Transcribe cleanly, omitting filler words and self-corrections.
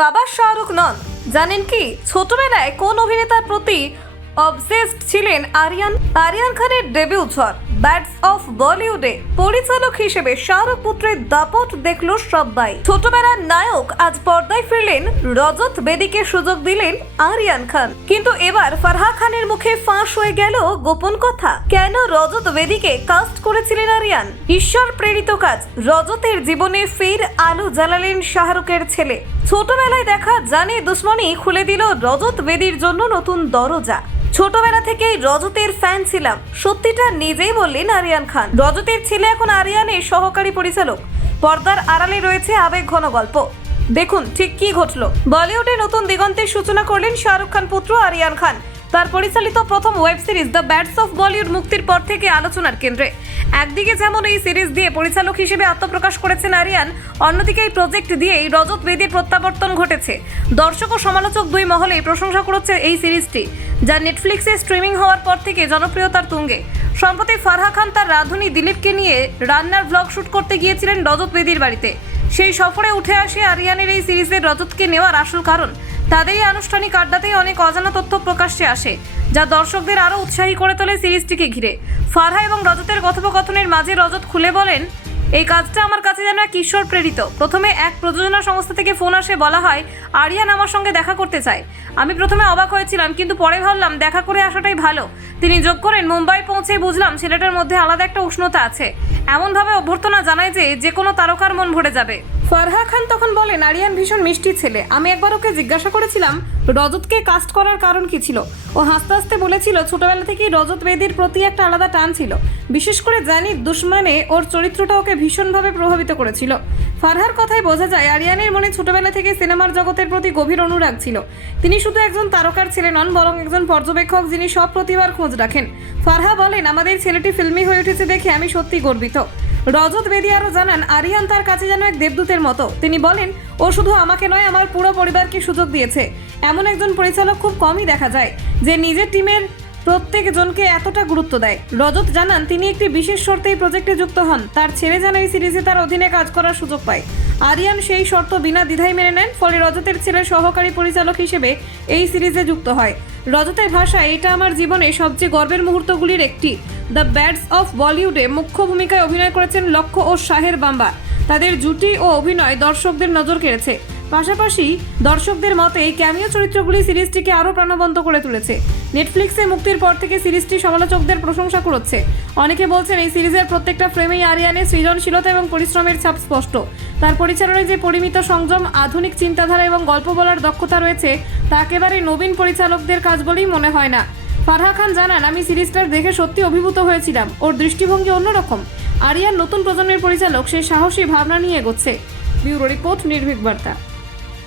বাবা শাহরুখ নন, জানেন কি ছোটবেলায় কোন অভিনেতার প্রতি অবসেসড ছিলেন আরিয়ান খানের ডেবিউ ঝড় ব্যাটস অফ বলিউডে পরিচালক হিসেবে শাহরুখ পুত্রের দাপট দেখল সবাই। ছোটবেলার নায়ক আজ পর্দায় ফিরলেন, রজত বেদিকে সুযোগ দিলেন আরিয়ান খান। কিন্তু এবার ফারহা খানের মুখে ফাঁস হয়ে গেল গোপন কথা। কেন রজত বেদিকে কাস্ট করেছিলেন আরিয়ান? ঈশ্বর প্রেরিত কাজ। রজতের জীবনে ফের আলো জ্বালালেন শাহরুখের ছেলে। ছোটবেলায় দেখা জানে দুশ্মনী খুলে দিল রজত বেদির জন্য নতুন দরজা। ছোটবেলা থেকেই রজতের ফ্যান ছিলাম, সত্যিটা নিজেই বললেন আরিয়ান খান। রজতের ছেলে এখন আরিয়ানের সহকারী পরিচালক। পর্দার আড়ালে রয়েছে আবেগ ঘন গল্প। দেখুন ঠিক কি ঘটলো। বলিউডে নতুন দিগন্তের সূচনা করলেন শাহরুখ খান পুত্র আরিয়ান খান। তার পরিচালিত প্রথম web series the bats of Bollywood মুক্তির পর থেকে আলোচনার কেন্দ্রে। একদিকে যেমন এই সিরিজ দিয়ে পরিচালক হিসেবে আত্মপ্রকাশ করেছেন আরিয়ান, অন্যদিকে এই প্রজেক্ট দিয়েই রজত বেদির প্রত্যাবর্তন ঘটেছে। দর্শক ও সমালোচক দুই মহলেই প্রশংসা করেছে এই সিরিজটি, যা নেটফ্লিক্সে স্ট্রিমিং হওয়ার পর থেকে জনপ্রিয়তার তুঙ্গে। সম্প্রতি ফারহা খান তার রাঁধুনি দিলীপকে নিয়ে রান্নার ব্লগ শুট করতে গিয়েছিলেন রজত বেদির বাড়িতে। সেই সফরে উঠে আসে আরিয়ানের এই সিরিজের রজতকে নেওয়ার আসল কারণ। তাদের এই আনুষ্ঠানিক আড্ডাতেই অনেক অজানা তথ্য প্রকাশ্যে আসে, যা দর্শকদের আরও উৎসাহী করে তোলে সিরিজটিকে ঘিরে। ফারহা এবং রজতের কথোপকথনের মাঝে রজত খুলে বলেন, এই কাজটা আমার কাছে যেন এক ঈশ্বর প্রেরিত। প্রথমে এক প্রযোজনা সংস্থা থেকে ফোন আসে, বলা হয় আরিয়ান আমার সঙ্গে দেখা করতে চায়। আমি প্রথমে অবাক হয়েছিলাম, কিন্তু পরে ভাবলাম দেখা করে আসাটাই ভালো। তিনি যোগ করেন, মুম্বাই পৌঁছে বুঝলাম ছেলেটার মধ্যে আলাদা একটা উষ্ণতা আছে। এমনভাবে অভ্যর্থনা জানায় যে কোনো তারকার মন ভরে যাবে। ফারহা খান তখন বলেন, আরিয়ান ভীষণ মিষ্টি ছেলে। আমি একবার ওকে জিজ্ঞাসা করেছিলাম রজতকে কাস্ট করার কারণ কি ছিল। ও হাসতে হাসতে বলেছিল, ছোটবেলা থেকেই রজত বেদির প্রতি একটা আলাদা টান ছিল। বিশেষ করে জানি দুশ্মনে ওর চরিত্রটা ওকে ভীষণভাবে প্রভাবিত করেছিল। ফারহার কথায় বোঝা যায় আরিয়ানের মনে ছোটবেলা থেকে সিনেমার জগতের প্রতি গভীর অনুরাগ ছিল। তিনি শুধু একজন তারকার ছেলে নন, বরং একজন পর্যবেক্ষক যিনি সব প্রতিভার খোঁজ রাখেন। ফারহা বলেন, আমাদের ছেলেটি ফিল্মি হয়ে উঠেছে দেখে আমি সত্যি গর্বিত। রজত বেদি আরও জানান, আরিয়ান তার কাছে যেন এক দেবদূতের মতো। তিনি বলেন, ও শুধু আমাকে নয়, আমার পুরো পরিবারকে সুযোগ দিয়েছে। এমন একজন পরিচালক খুব কমই দেখা যায় যে নিজের টিমের প্রত্যেকজনকে এতটা গুরুত্ব দেয়। রজত জানান, তিনি একটি বিশেষ শর্তে এই প্রজেক্টে যুক্ত হন। তার ছেলে যেন এই সিরিজে তার অধীনে কাজ করার সুযোগ পায়। আরিয়ান সেই শর্ত বিনা দ্বিধায় মেনে নেন। ফলে রজতের ছেলে সহকারী পরিচালক হিসেবে এই সিরিজে যুক্ত হয়। রজতের ভাষায়, এটা আমার জীবনে সবচেয়ে গর্বের মুহূর্তগুলির একটি। দ্য ব্যাটস অফ বলিউডে মুখ্য ভূমিকায় অভিনয় করেছেন লক্ষ্য ও শাহের বাম্বা। তাদের জুটি ও অভিনয় দর্শকদের নজর কেড়েছে। পাশাপাশি দর্শকদের মতে এই ক্যামিও চরিত্রগুলি সিরিজটিকে আরও প্রাণবন্ত করে তুলেছে। নেটফ্লিক্সে মুক্তির পর থেকে সিরিজটি সমালোচকদের প্রশংসা করছে। অনেকে বলছেন, এই সিরিজের প্রত্যেকটা ফ্রেমেই আরিয়ানের সৃজনশীলতা এবং পরিশ্রমের ছাপ স্পষ্ট। তার পরিচালনায় যে পরিমিত সংযম, আধুনিক চিন্তাধারা এবং গল্প বলার দক্ষতা রয়েছে, তা একেবারে নবীন পরিচালকদের কাজ বলেই মনে হয় না। ফারহা খান জানান, আমি সিরিজটা দেখে সত্যি অভিভূত হয়েছিলাম। ওর দৃষ্টিভঙ্গি অন্যরকম। আরিয়ান নতুন প্রজন্মের পরিচালক, সে সাহসী ভাবনা নিয়ে এগোচ্ছে। ব্যুরো রিপোর্ট, নির্ভীক বার্তা।